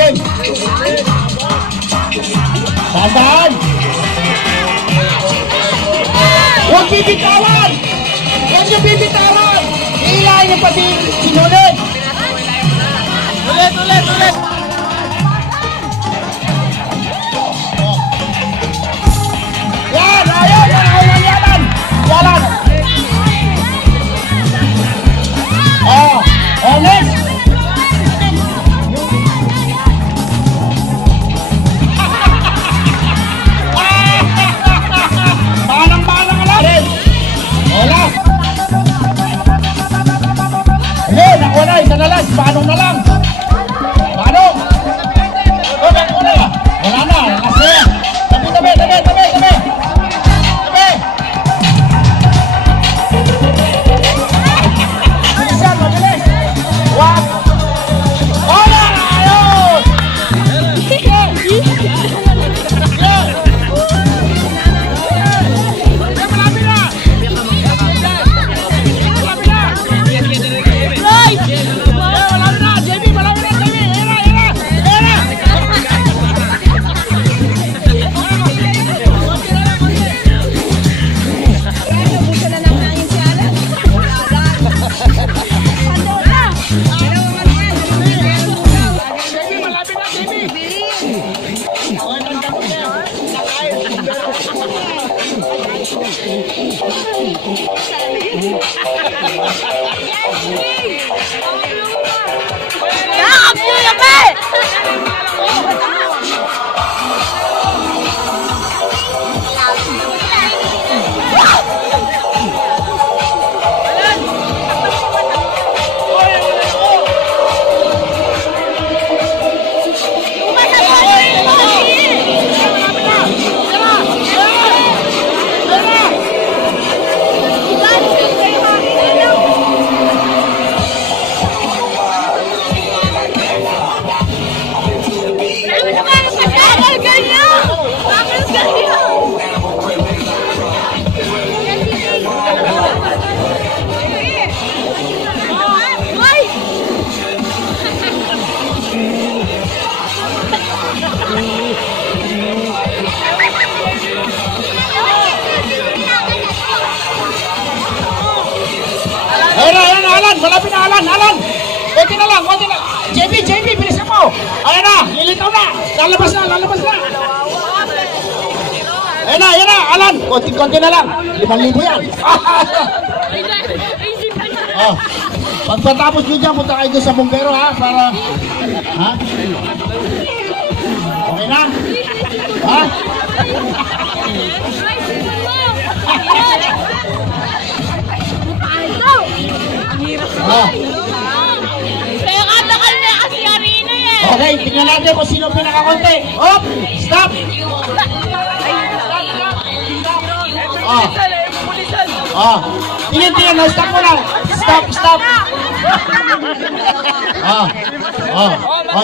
game. Tandaan. Huwag bibitawan. Huwag niyo bibitawan. Ilahin niyo pati sinunod. Ulit. Yan, yalan. Next. Manang ka lang. Wala. Hindi, nakuha na. Isa na lang. Paano na lang. Paano? Wala na. Kasi. Tabi. Bilisan, mabilis. Wag. Hola! Ayos! Malapit na, Alan! Konti na lang! JB, bilisan mo! Ayan na! Lilitaw na! Lalabas na! Ayan na, Alan! Konti na lang! 5,000 yan! Pagpatapos nyo dyan, punta kayo dyan sa bumbero ha! Para... Ha? Okay na? Ha? Okay, tingnan natin kung sino pinakakonti. Hop! Stop! Tingnan na, stop mo lang. Stop!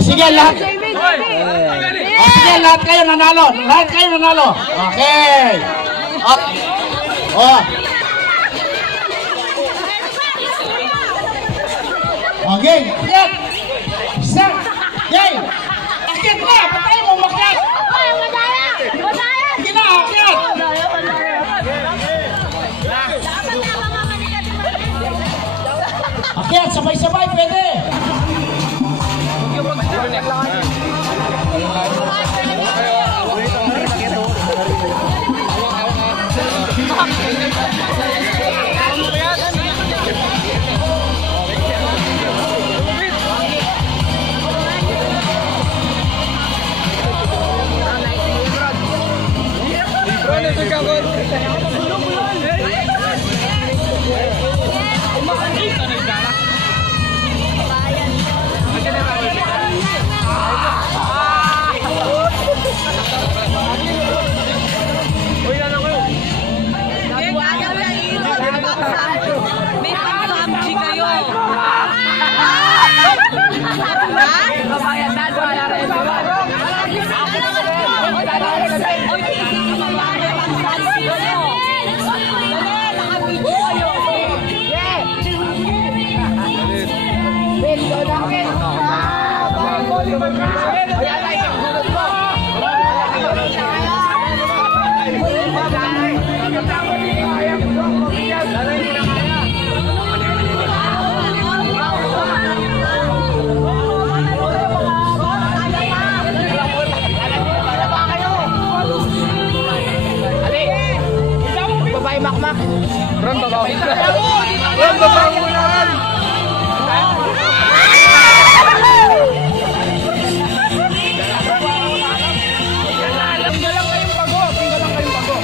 Sige, lahat. Sige, lahat kayo nanalo. Okay. Okay. Stop! Game! Akit na! Patay mo! Makyat! Madaya! Sige na! Akyat! Akyat! Sabay-sabay! Pwede! Makmak. Ron, babaw. Ron, babaw mo na ron. Tinggal lang kayong bago. Tinggal lang kayong bago.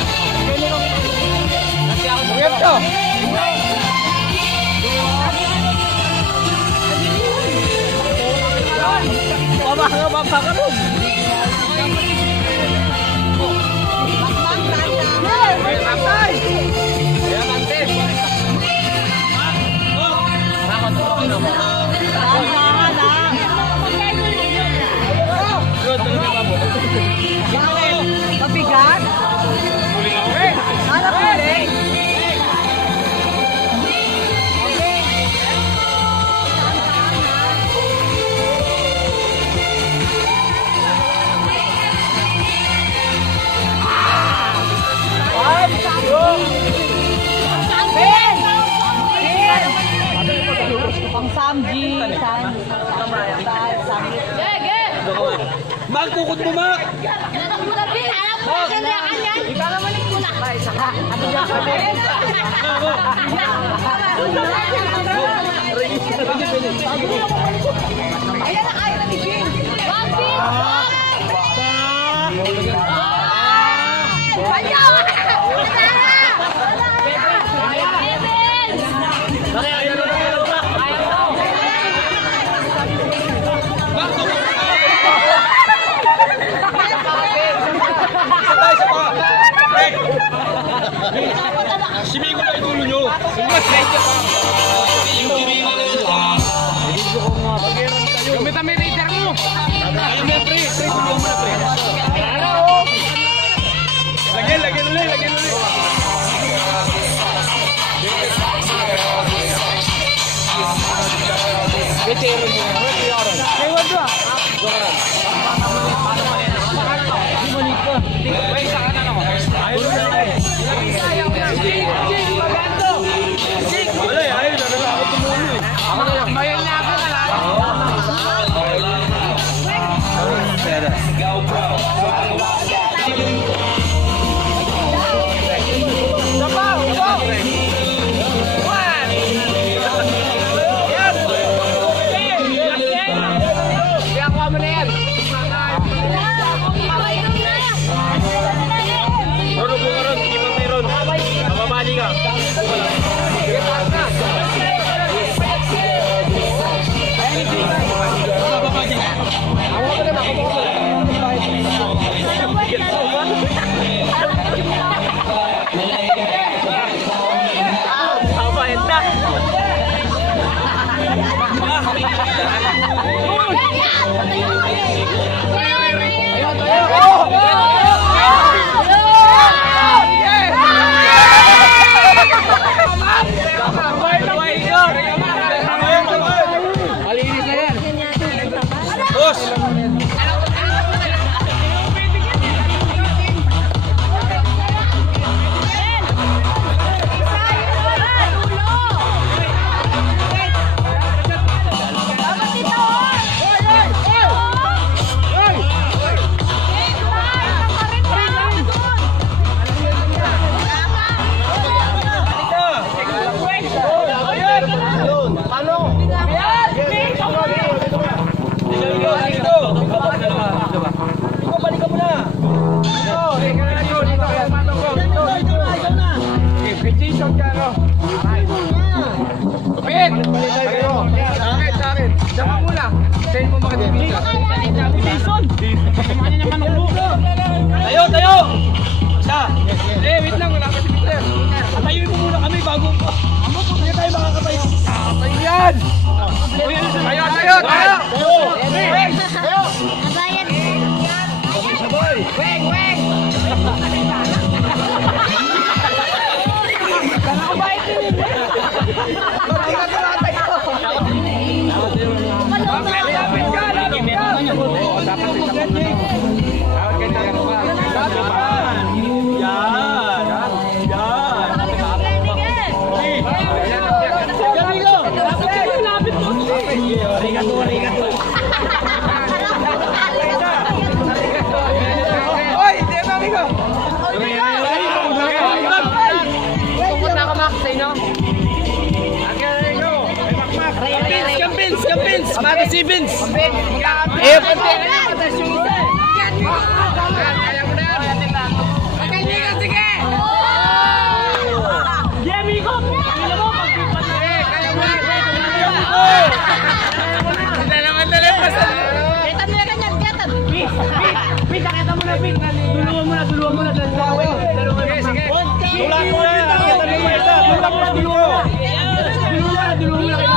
Bukit to. Baba ka ron. Mabigat? Hanap ulit. Pang Samji, Mag, tukod mo, Mag! Ayan na kayo na ni Jing. Simi ko na itulo nyo. Gamit ang radar mo. Ayun mo, pre. Pre, tulungan mo na, pre. Lagyan ulit. Veteran mo na. Ewan doon. Tayo! Isa! Wait lang, wala pa si Peter. Atayuin mo muna kami bago po. Amo po, kaya tayo makakatayo. Tayo yan! Tayo! Nabayad. Sabay! Weng! Kana ko ba ito? Lapit ka! Oy, di ba amigo? Pupunta ako, Max, sa inyo. Campins! Maga si Vince! Eh, pati. Patas yung isa. Kaya mo na yan! Magkaibigan, sige! Jemmy ko! Kaya mo, kaya mo na! Hindi naman talaga! Kita mo na ganyan, kita. Pita, kita mo na, Pit! Duluan mo na! Sige! Tulak mo na! Tulak mo na! Duluan mo na!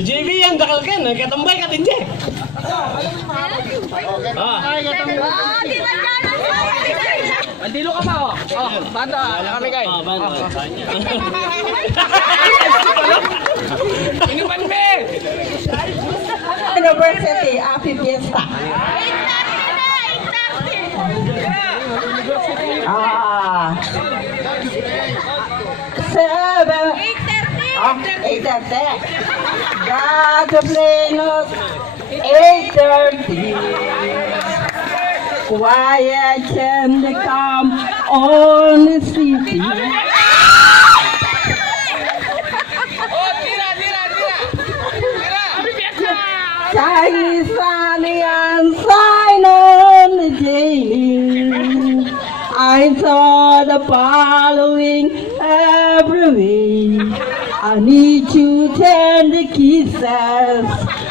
JB yang dakal kan, katambay ka din je. Andilo ka pa, oh. Banda, kami kay. Inuman me! University, happy fiesta. 8:30. God bless us. 8:30. Quiet can come on the city. Chinese sunny and sign on the daily. I saw the following every week. I need you tender kisses,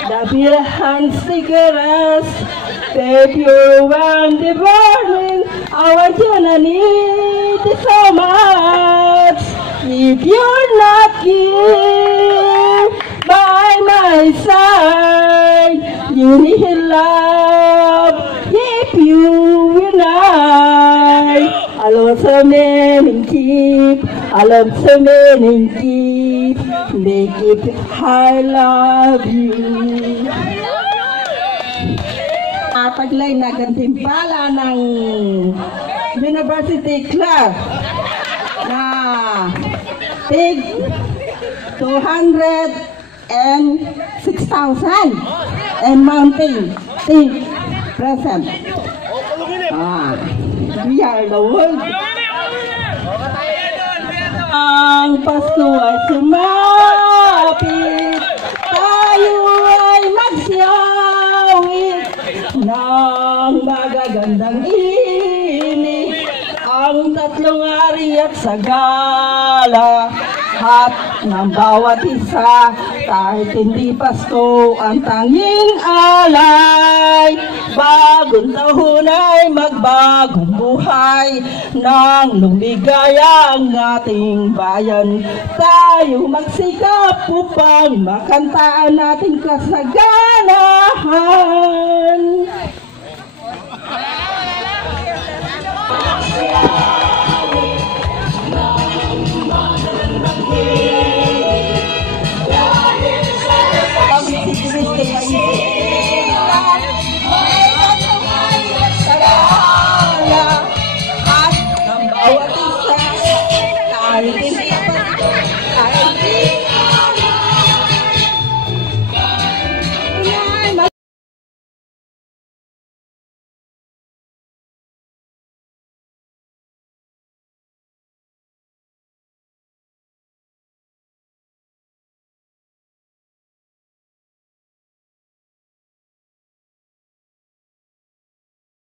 the beer and cigarettes. Babe, you want the burning, I want you to need it so much. If you're not here by my side, you need love. If you will not, alam sa meaning keep, alam sa meaning keep, make it I love you. Taglay na gantimpala ng University Club na tig 206,000 and mounting tig present. We are the world. Ang Pasko ay sumapit, tayo ay magsiyawit ng magagandang inig, ang tatlong ari at sagala, at ng bawat isa, kahit hindi Pasko ang tanging alay. Bagong taon ay magbagong buhay, nang lumigaya ang ating bayan. Tayo magsikap upang makantaan nating kasaganahan.